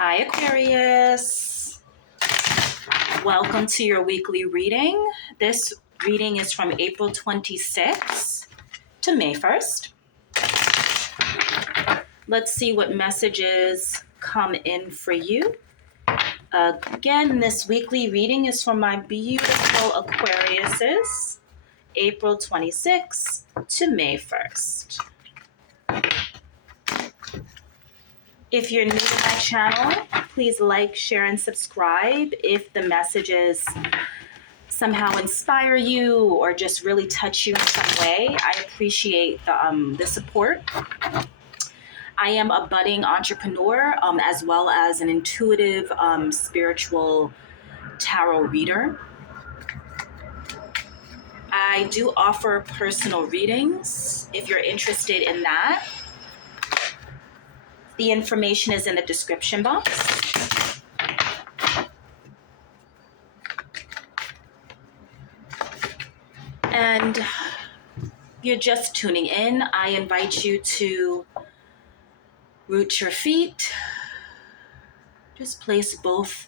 Hi, Aquarius. Welcome to your weekly reading. This reading is from April 26th to May 1st. Let's see what messages come in for you. Again, this weekly reading is from my beautiful Aquariuses, April 26th to May 1st. If you're new to my channel, please like, share, and subscribe. If the messages somehow inspire you or just really touch you in some way, I appreciate the support. I am a budding entrepreneur as well as an intuitive spiritual tarot reader. I do offer personal readings if you're interested in that. The information is in the description box. And if you're just tuning in, I invite you to root your feet. Just place both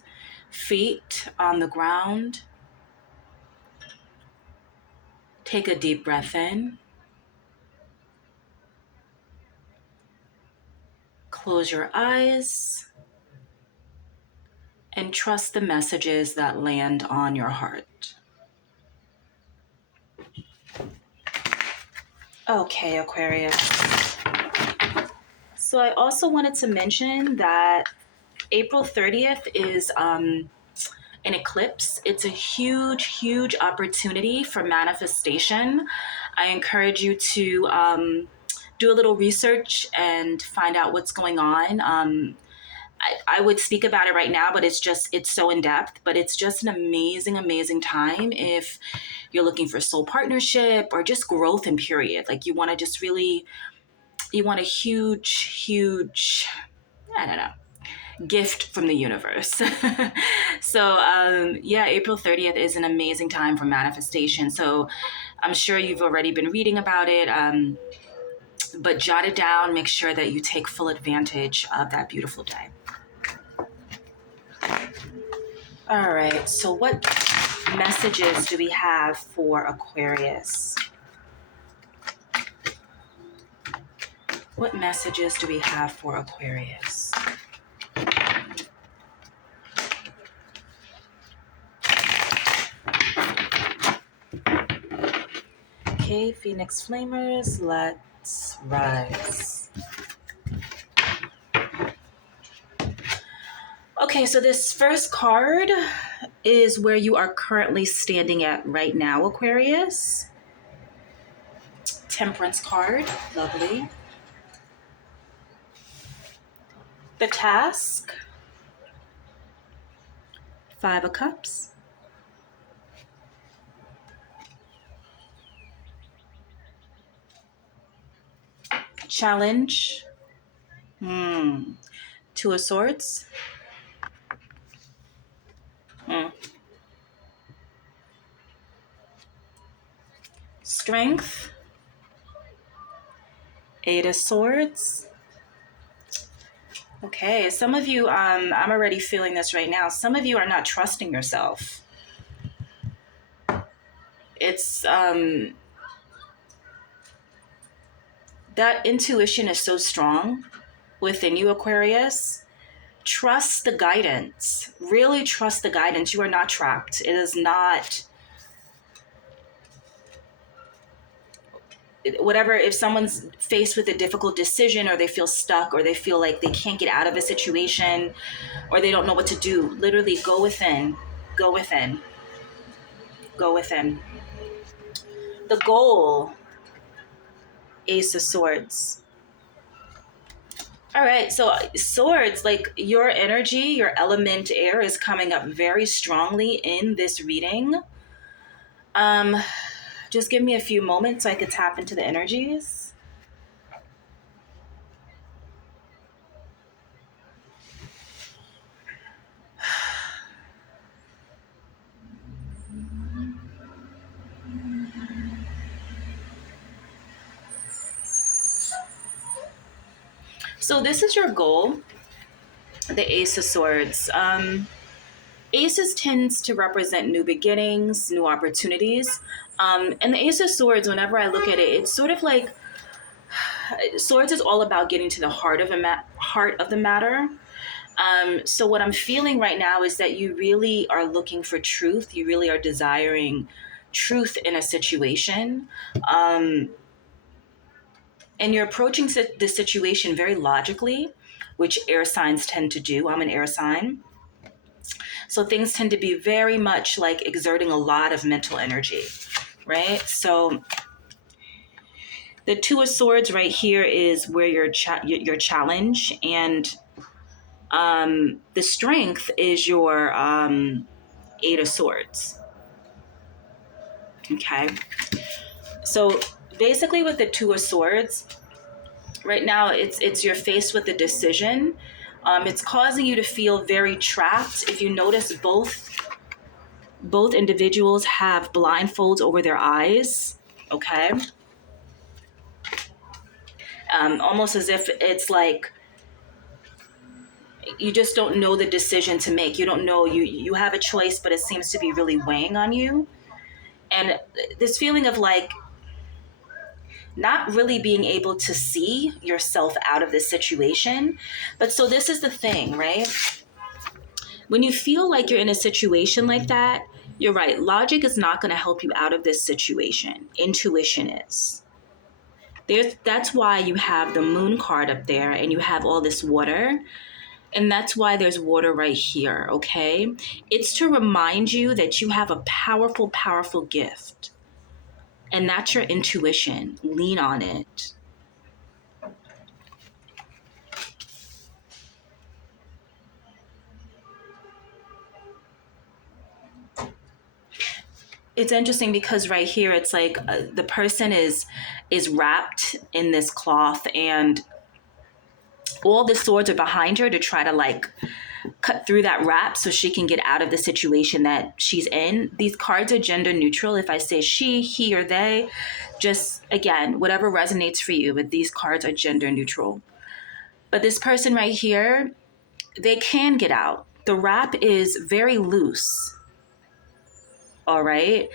feet on the ground. Take a deep breath in. Close your eyes and trust the messages that land on your heart. Okay, Aquarius. So I also wanted to mention that April 30th is an eclipse. It's a huge opportunity for manifestation. I encourage you to do a little research and find out what's going on. I would speak about it right now, but it's so in depth, but it's just an amazing time if you're looking for soul partnership or just growth in period. Like you want a huge, I don't know, gift from the universe. So April 30th is an amazing time for manifestation. So I'm sure you've already been reading about it, but jot it down, make sure that you take full advantage of that beautiful day. All right, so what messages do we have for Aquarius? What messages do we have for Aquarius? Okay, Phoenix Flamers, let's rise. Okay, so this first card is where you are currently standing at right now, Aquarius. Temperance card, lovely. The task, 5 of Cups. Challenge, 2 of Swords. Strength, 8 of Swords. Okay, some of you, I'm already feeling this right now. Some of you are not trusting yourself. It's, that intuition is so strong within you, Aquarius. Trust the guidance. Really trust the guidance. You are not trapped. It is not... Whatever, if someone's faced with a difficult decision or they feel stuck or they feel like they can't get out of a situation or they don't know what to do, literally go within. Go within. Go within. The goal, Ace of Swords. All right, so swords, like your energy, your element air is coming up very strongly in this reading. Just give me a few moments so I could tap into the energies. So this is your goal. The Ace of Swords. Aces tends to represent new beginnings, new opportunities. And the Ace of Swords, whenever I look at it, it's sort of like Swords is all about getting to the heart of the matter. So what I'm feeling right now is that you really are looking for truth. You really are desiring truth in a situation. Um, and you're approaching the situation very logically, which air signs tend to do. I'm an air sign. So things tend to be very much like exerting a lot of mental energy, right? So the Two of Swords right here is where your challenge, and the strength is your Eight of Swords. Okay. So basically with the Two of Swords, right now it's you're faced with a decision. It's causing you to feel very trapped. If you notice, both individuals have blindfolds over their eyes. Okay. Almost as if it's like you just don't know the decision to make. You don't know, you have a choice, but it seems to be really weighing on you. And this feeling of like not really being able to see yourself out of this situation. But so this is the thing, right? When you feel like you're in a situation like that, you're right. Logic is not going to help you out of this situation. Intuition is. That's why you have the moon card up there and you have all this water. And that's why there's water right here, okay? It's to remind you that you have a powerful, powerful gift. And that's your intuition. Lean on it. It's interesting because right here it's like the person is wrapped in this cloth, and all the swords are behind her to try to like cut through that wrap so she can get out of the situation that she's in. These cards are gender neutral. If I say she, he, or they, just again, whatever resonates for you, but these cards are gender neutral. But this person right here, they can get out. The wrap is very loose. All right.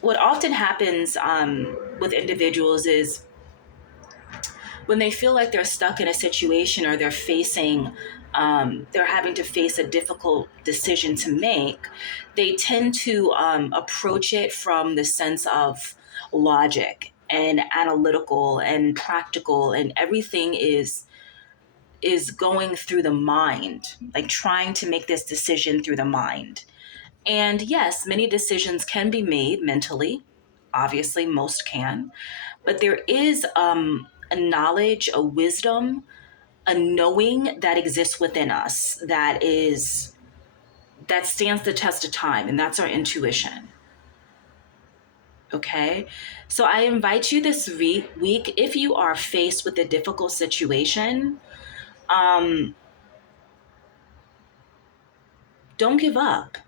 What often happens with individuals is when they feel like they're stuck in a situation or they're having to face a difficult decision to make, they tend to approach it from the sense of logic and analytical and practical, and everything is going through the mind, like trying to make this decision through the mind. And yes, many decisions can be made mentally. Obviously, most can. But there is a knowledge, a wisdom, a knowing that exists within us that stands the test of time, and that's our intuition. Okay, so I invite you this week, if you are faced with a difficult situation, um, don't give up.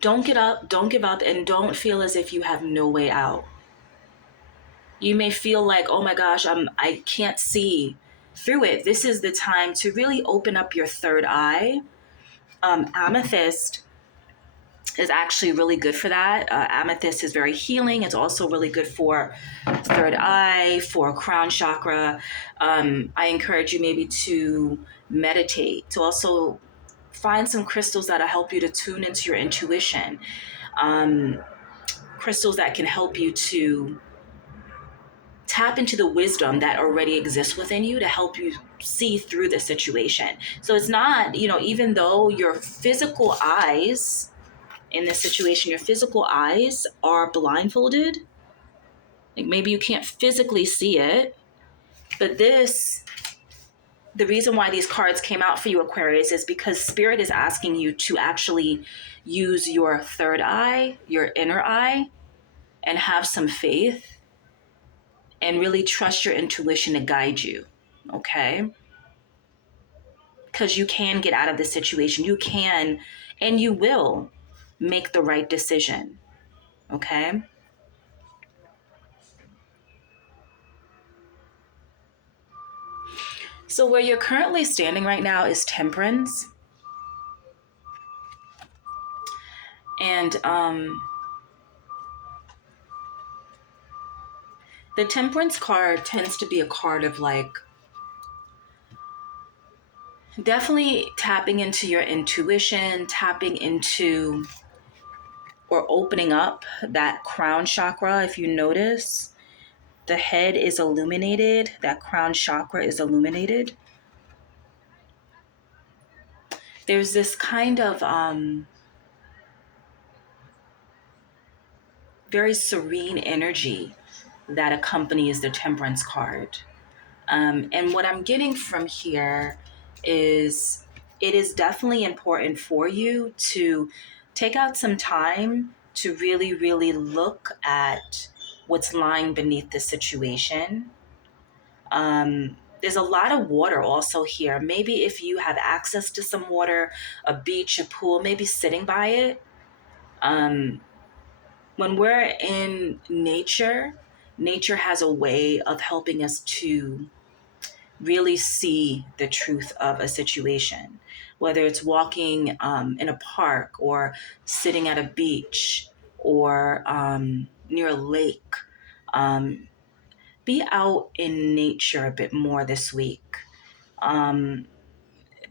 Don't give up, and don't feel as if you have no way out. You may feel like, oh my gosh, I can't see through it. This is the time to really open up your third eye. Amethyst is actually really good for that. Amethyst is very healing. It's also really good for third eye, for crown chakra. I encourage you maybe to meditate, to also find some crystals that'll help you to tune into your intuition. Um, Crystals that can help you to tap into the wisdom that already exists within you to help you see through the situation. So it's not, even though your physical eyes in this situation, your physical eyes are blindfolded, like maybe you can't physically see it, but the reason why these cards came out for you, Aquarius, is because Spirit is asking you to actually use your third eye, your inner eye, and have some faith and really trust your intuition to guide you, okay? Because you can get out of this situation. You can, and you will make the right decision, okay? So where you're currently standing right now is Temperance. And the Temperance card tends to be a card of like definitely tapping into your intuition, tapping into or opening up that crown chakra. If you notice, the head is illuminated, that crown chakra is illuminated. There's this kind of very serene energy that accompanies the Temperance card. And what I'm getting from here is it is definitely important for you to take out some time to really, really look at what's lying beneath the situation. There's a lot of water also here. Maybe if you have access to some water, a beach, a pool, maybe sitting by it. When we're in nature, nature has a way of helping us to really see the truth of a situation, whether it's walking in a park or sitting at a beach or near a lake. Be out in nature a bit more this week.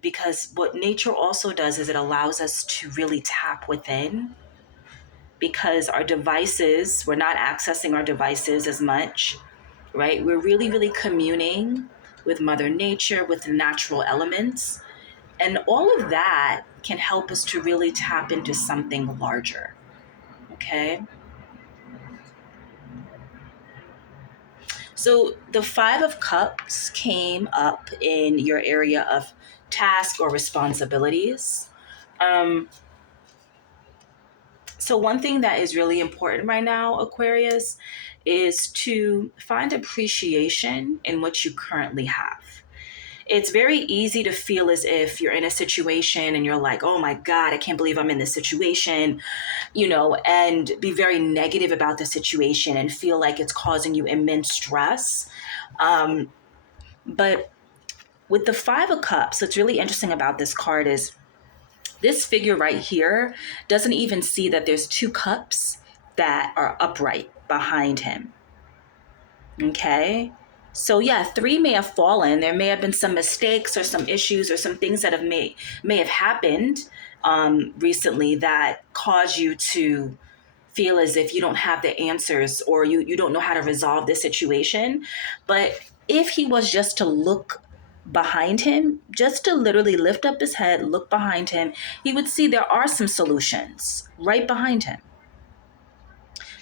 Because what nature also does is it allows us to really tap within, because our devices, we're not accessing our devices as much, right? We're really, really communing with Mother Nature, with the natural elements. And all of that can help us to really tap into something larger, okay? So the Five of Cups came up in your area of task or responsibilities. Um, so one thing that is really important right now, Aquarius, is to find appreciation in what you currently have. It's very easy to feel as if you're in a situation and you're like, oh my God, I can't believe I'm in this situation, and be very negative about the situation and feel like it's causing you immense stress. But with the Five of Cups, what's really interesting about this card is this figure right here doesn't even see that there's two cups that are upright behind him. Okay. So yeah, three may have fallen. There may have been some mistakes or some issues or some things that may have happened recently that cause you to feel as if you don't have the answers or you don't know how to resolve this situation. But if he was just to look behind him, just to literally lift up his head, look behind him, he would see there are some solutions right behind him.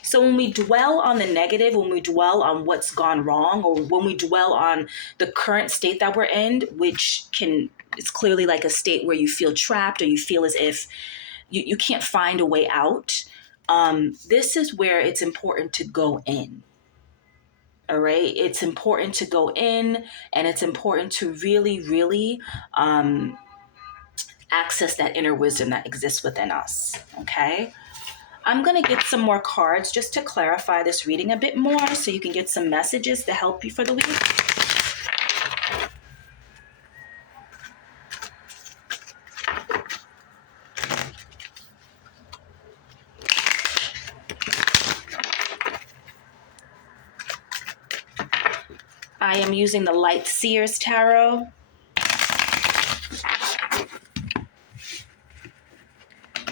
So when we dwell on the negative, when we dwell on what's gone wrong, or when we dwell on the current state that we're in, which it's clearly like a state where you feel trapped or you feel as if you can't find a way out, this is where it's important to go in. All right. It's important to go in, and it's important to really, really access that inner wisdom that exists within us. Okay. I'm going to get some more cards just to clarify this reading a bit more so you can get some messages to help you for the week. I am using the Light Seers Tarot.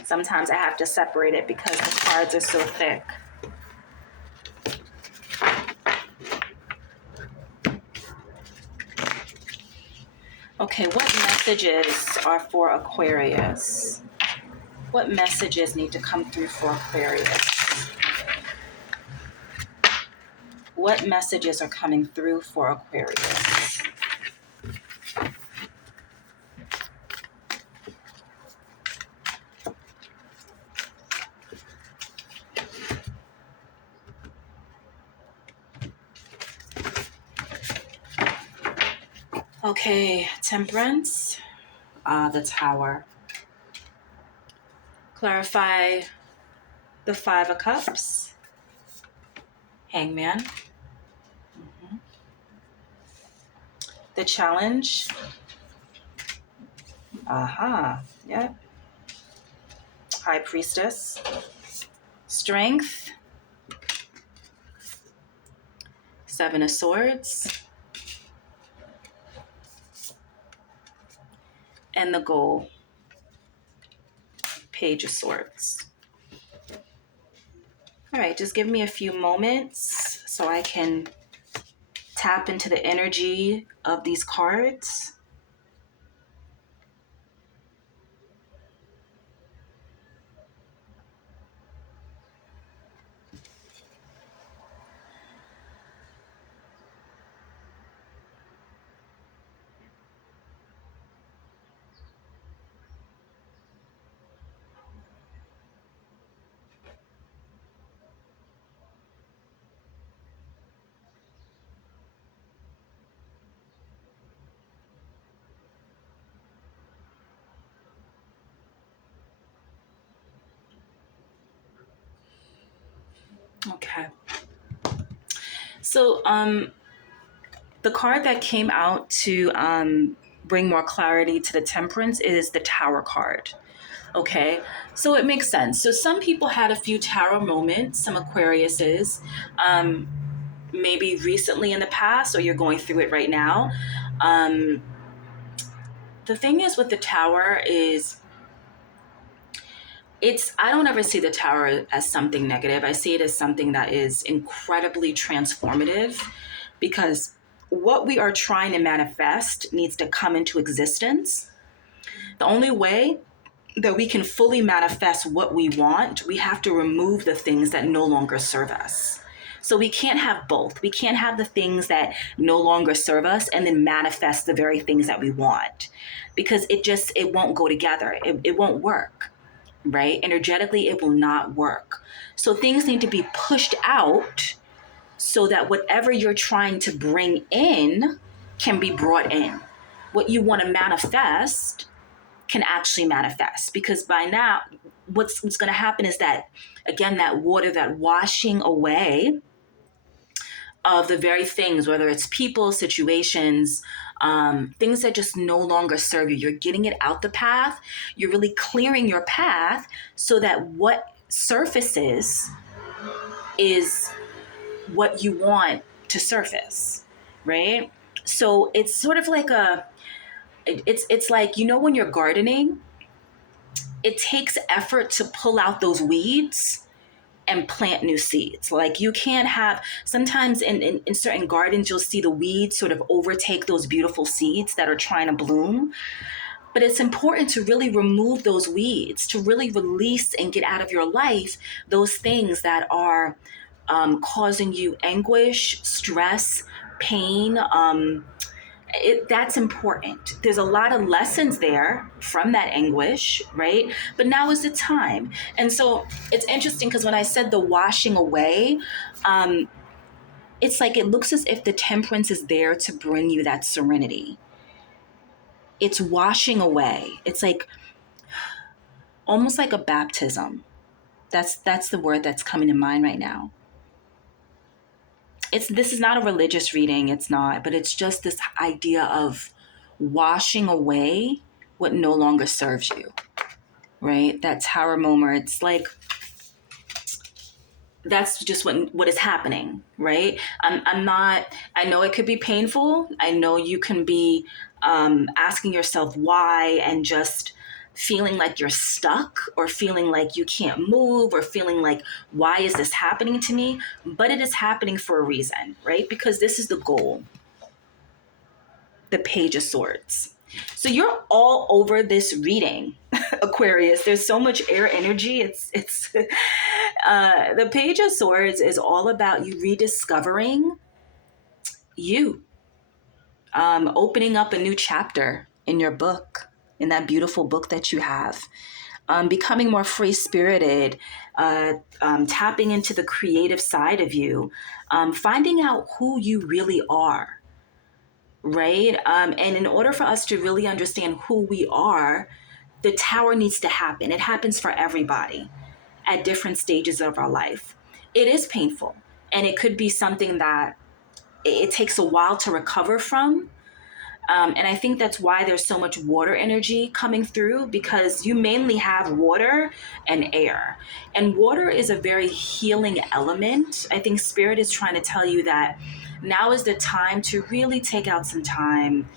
Sometimes I have to separate it because the cards are so thick. Okay, what messages are for Aquarius? What messages need to come through for Aquarius? What messages are coming through for Aquarius? Okay, Temperance, the Tower. Clarify the Five of Cups, Hangman, The challenge. Aha. Yep. High Priestess. Strength. Seven of Swords. And the goal. Page of Swords. All right, just give me a few moments so I can tap into the energy of these cards. Okay. So the card that came out to bring more clarity to the Temperance is the Tower card. Okay, so it makes sense. So some people had a few tarot moments, some Aquariuses, maybe recently in the past, or you're going through it right now. The thing is with the Tower is I don't ever see the Tower as something negative. I see it as something that is incredibly transformative, because what we are trying to manifest needs to come into existence. The only way that we can fully manifest what we want, we have to remove the things that no longer serve us. So we can't have both. We can't have the things that no longer serve us and then manifest the very things that we want, because it won't go together. It won't work, right? Energetically, it will not work. So things need to be pushed out so that whatever you're trying to bring in can be brought in. What you want to manifest can actually manifest, because by now what's going to happen is that, again, that water, that washing away of the very things, whether it's people, situations, things that just no longer serve you, you're getting it out the path. You're really clearing your path so that what surfaces is what you want to surface, right? So it's sort of like it's like, when you're gardening, it takes effort to pull out those weeds and plant new seeds. Like, you can't have, sometimes in certain gardens, you'll see the weeds sort of overtake those beautiful seeds that are trying to bloom. But it's important to really remove those weeds, to really release and get out of your life those things that are causing you anguish, stress, pain. That's important. There's a lot of lessons there from that anguish, right? But now is the time. And so it's interesting, because when I said the washing away, it's like it looks as if the Temperance is there to bring you that serenity. It's washing away. It's like almost like a baptism. That's the word that's coming to mind right now. This is not a religious reading, it's not, but it's just this idea of washing away what no longer serves you, right? That Tower moment, it's like, that's just what is happening, right? I'm not, I know it could be painful. I know you can be asking yourself why, and just feeling like you're stuck, or feeling like you can't move, or feeling like, why is this happening to me? But it is happening for a reason, right? Because this is the goal. The Page of Swords. So you're all over this reading, Aquarius. There's so much air energy. It's the Page of Swords is all about you rediscovering you, opening up a new chapter in your book, in that beautiful book that you have, becoming more free-spirited, tapping into the creative side of you, finding out who you really are. Right? And in order for us to really understand who we are, the Tower needs to happen. It happens for everybody at different stages of our life. It is painful, and it could be something that it takes a while to recover from. And I think that's why there's so much water energy coming through, because you mainly have water and air. And water is a very healing element. I think Spirit is trying to tell you that now is the time to really take out some time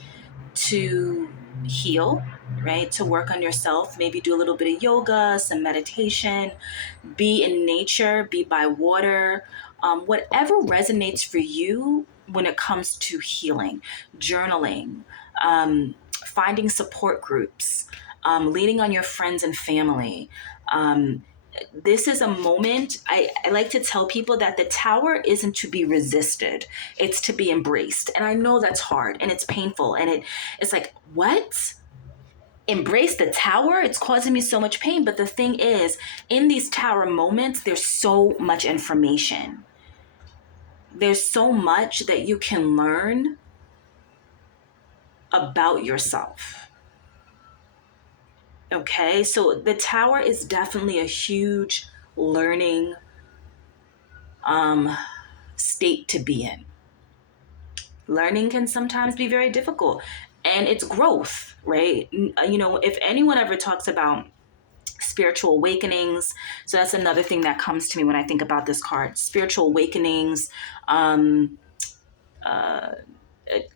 to heal, right? To work on yourself, maybe do a little bit of yoga, some meditation, be in nature, be by water, whatever resonates for you when it comes to healing, journaling, finding support groups, leaning on your friends and family. This is a moment, I like to tell people that the tower isn't to be resisted, it's to be embraced. And I know that's hard and it's painful, and it's like, what? Embrace the tower? It's causing me so much pain. But the thing is, in these tower moments, there's so much information. There's so much that you can learn about yourself. Okay, so the tower is definitely a huge learning state to be in. Learning can sometimes be very difficult, and it's growth, right? You know, if anyone ever talks about spiritual awakenings, so that's another thing that comes to me when I think about this card. Spiritual awakenings,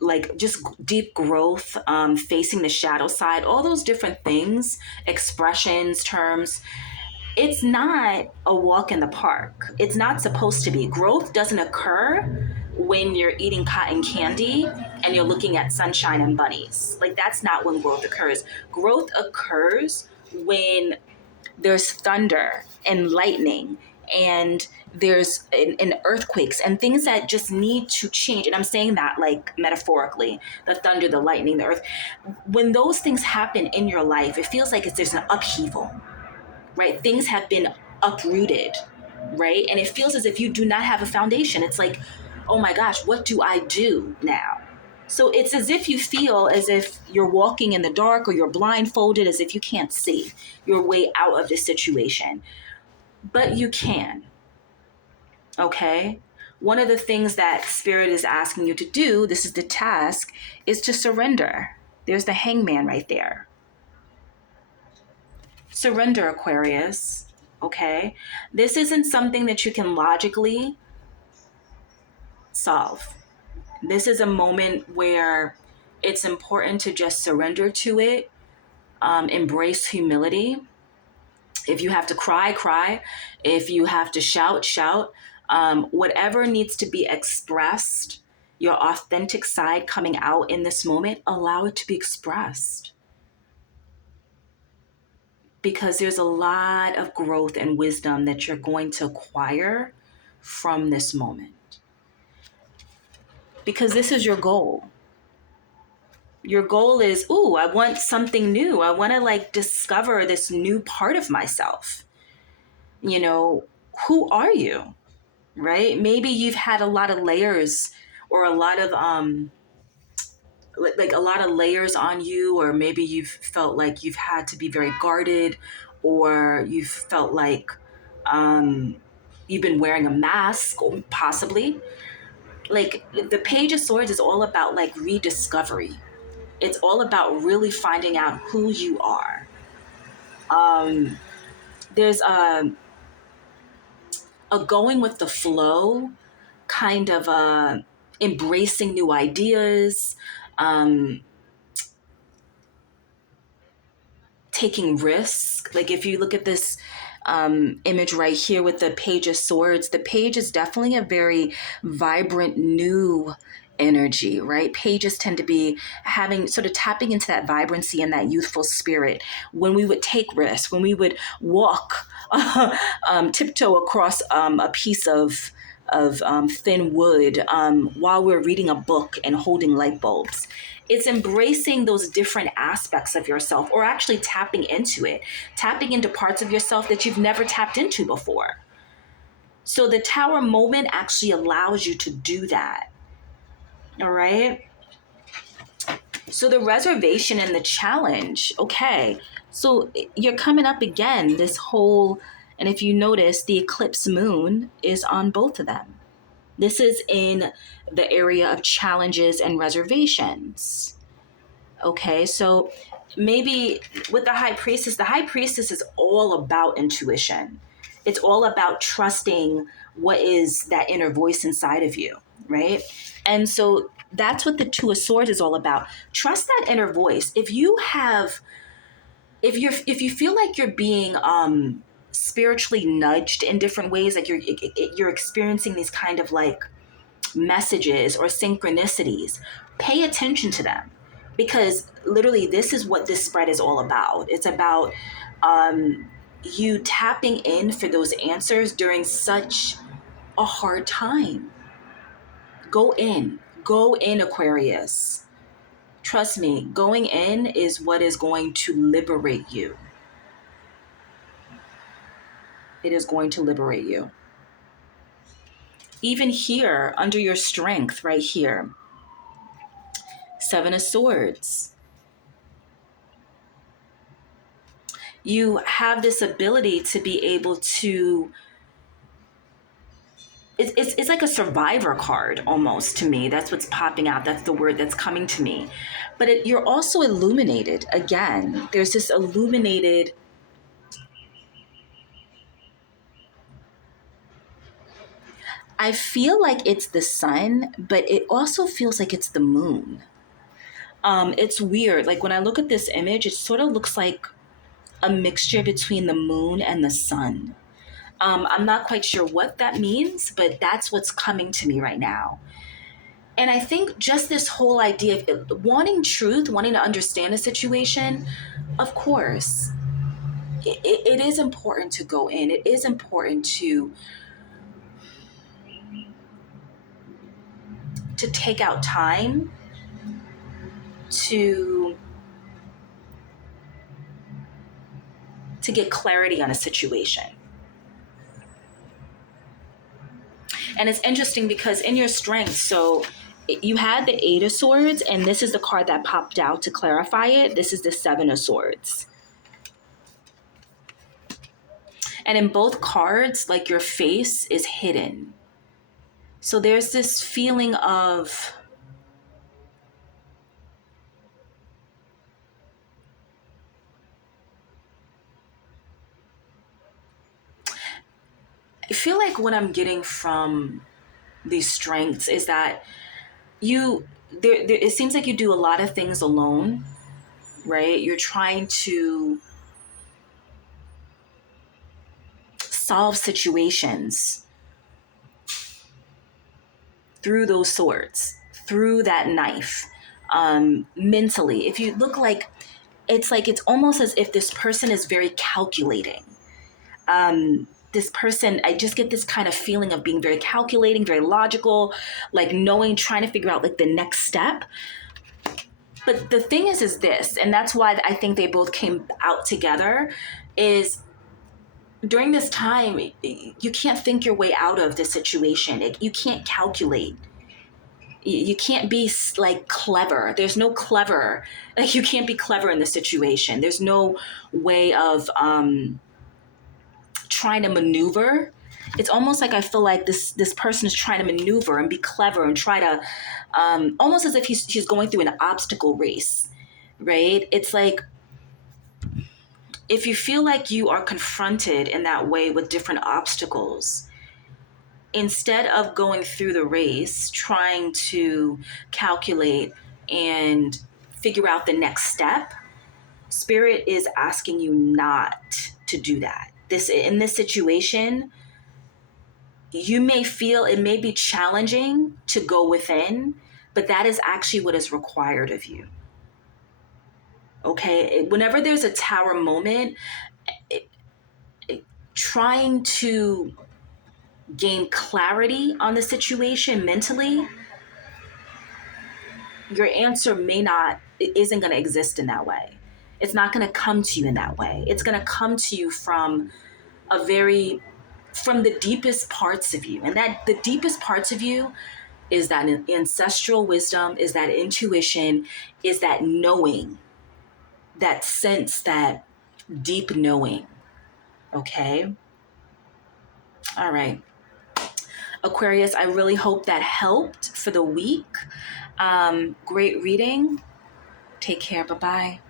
like just deep growth, facing the shadow side, all those different things, expressions, terms. It's not a walk in the park. It's not supposed to be. Growth doesn't occur when you're eating cotton candy and you're looking at sunshine and bunnies. Like, that's not when growth occurs. Growth occurs when there's thunder and lightning, and there's in earthquakes and things that just need to change. And I'm saying that like metaphorically, the thunder, the lightning, the earth. When those things happen in your life, it feels like there's an upheaval, right? Things have been uprooted, right? And it feels as if you do not have a foundation. It's like, oh my gosh, what do I do now? So it's as if you feel as if you're walking in the dark, or you're blindfolded, as if you can't see your way out of this situation. But you can, okay? One of the things that Spirit is asking you to do, this is the task, is to surrender. There's the hangman right there. Surrender, Aquarius, okay? This isn't something that you can logically solve. This is a moment where it's important to just surrender to it, embrace humility. If you have to cry, cry. If you have to shout, shout. Whatever needs to be expressed, your authentic side coming out in this moment, allow it to be expressed. Because there's a lot of growth and wisdom that you're going to acquire from this moment. Because this is your goal. Your goal is, ooh, I want something new. I want to like discover this new part of myself. You know, who are you? Right? Maybe you've had a lot of layers, or a lot of like a lot of layers on you, or maybe you've felt like you've had to be very guarded, or you've felt like you've been wearing a mask, possibly. Like, the Page of Swords is all about like rediscovery. It's all about really finding out who you are. There's a going with the flow, kind of embracing new ideas, taking risks. Like, if you look at this image right here with the Page of Swords, the page is definitely a very vibrant, new energy, right? Pages tend to be having, sort of tapping into that vibrancy and that youthful spirit. When we would take risks, when we would walk, tiptoe across a piece of thin wood while we're reading a book and holding light bulbs. It's embracing those different aspects of yourself, or actually tapping into it, tapping into parts of yourself that you've never tapped into before. So the Tower moment actually allows you to do that. All right. So the reservation and the challenge. Okay. So you're coming up again, this whole, and if you notice, the eclipse moon is on both of them. This is in the area of challenges and reservations. Okay, so maybe with the high priestess is all about intuition. It's all about trusting what is that inner voice inside of you, right? And so that's what the Two of Swords is all about. Trust that inner voice. If you feel like you're being spiritually nudged in different ways, like you're experiencing these kind of like messages or synchronicities, pay attention to them, because literally this is what this spread is all about. It's about you tapping in for those answers during such a hard time. Go in, Aquarius. Trust me, going in is what is going to liberate you. It is going to liberate you. Even here, under your strength, right here, Seven of Swords. You have this ability to be able to, it's like a survivor card almost to me. That's what's popping out. That's the word that's coming to me. But you're also illuminated. Again, there's this illuminated, I feel like it's the sun, but it also feels like it's the moon. It's weird. Like when I look at this image, it sort of looks like a mixture between the moon and the sun. I'm not quite sure what that means, but that's what's coming to me right now. And I think just this whole idea of wanting truth, wanting to understand a situation, of course, it is important to go in. It is important to take out time to get clarity on a situation. And it's interesting because in your strength, so you had the Eight of Swords, and this is the card that popped out to clarify it. This is the Seven of Swords. And in both cards, like your face is hidden. So there's this feeling of I feel like what I'm getting from these strengths is that it seems like you do a lot of things alone, right? You're trying to solve situations through those swords, through that knife, mentally. If you look like it's almost as if this person is very calculating. This person, I just get this kind of feeling of being very calculating, very logical, like knowing, trying to figure out like the next step. But the thing is this, and that's why I think they both came out together, is during this time, you can't think your way out of the situation. You can't calculate. You can't be like clever. There's no clever, like you can't be clever in the situation. There's no way of trying to maneuver. It's almost like I feel like this person is trying to maneuver and be clever and try to almost as if she's going through an obstacle race, right? It's like if you feel like you are confronted in that way with different obstacles, instead of going through the race trying to calculate and figure out the next step, Spirit is asking you not to do that. In this situation, you may feel it may be challenging to go within, but that is actually what is required of you. Okay? Whenever there's a tower moment, trying to gain clarity on the situation mentally, your answer isn't going to exist in that way. It's not going to come to you in that way. It's going to come to you from the deepest parts of you. And that the deepest parts of you is that ancestral wisdom, is that intuition, is that knowing, that sense, that deep knowing. Okay? All right. Aquarius, I really hope that helped for the week. Great reading. Take care. Bye bye.